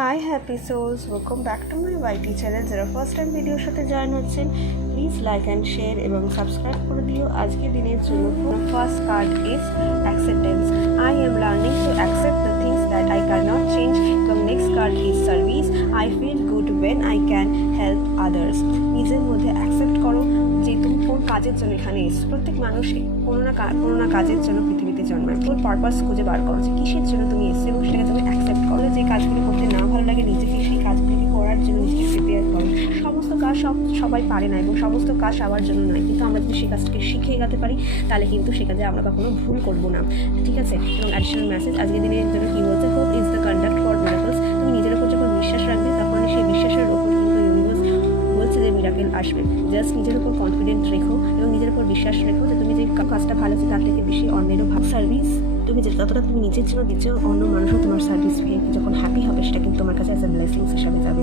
High happy souls, welcome back to my YT channel. যারা first time ভিডিওর সাথে join হচ্ছেন, প্লিজ লাইক অ্যান্ড শেয়ার এবং subscribe করে দিও। আজকের দিনের জন্য first card is acceptance. I am learning to accept the things that I can not change. এবং next card is service. I feel good when I can help others. নিজের মধ্যে accept করো যে তুমি কোন কাজের জন্য এখানে এসছো। প্রত্যেক মানুষই কোনো না কাজের জন্য পৃথিবীতে জন্মায়। তোর পারপাস খুঁজে বার করো যে কিসের জন্য তুমি এসছো এবং সেটাকে তুমি অ্যাকসেপ্ট করো। যে কাজগুলো করতে না ভালো লাগে, নিজেকে সেই কাজগুলিকে করার জন্য নিজেকে প্রিপেয়ার করো। সমস্ত কাজ সবাই পারে না এবং সমস্ত কাজ সবার জন্য নয়, কিন্তু আমরা যদি সেই কাজটাকে শিখে এগাতে পারি তাহলে কিন্তু সে কাজে আমরা কখনো ভুল করবো না, ঠিক আছে। এবং অ্যাডিশনাল মেসেজ আজকের দিনের জন্য কী বলছে, hope is the conduct for miracles. তুমি নিজের উপর যখন বিশ্বাস রাখবে তখন সেই বিশ্বাসের উপর কিন্তু ইউনিভার্স বলছে যে মিরাকেল আসবে। জাস্ট নিজের উপর কনফিডেন্ট রেখো এবং নিজের উপর বিশ্বাস রেখো যে তুমি যে কাজটা ভালো আছে তার থেকে বেশি অন্যেরও সার্ভিস তুমি যতটা তুমি নিজের জন্য দিচ্ছ, অন্য মানুষও তোমার সার্ভিস পেয়ে যখন হ্যাপি হবে সেটা কিন্তু তোমার কাছে অ্যাজ এ ব্লেসিংস হিসাবে যাবে।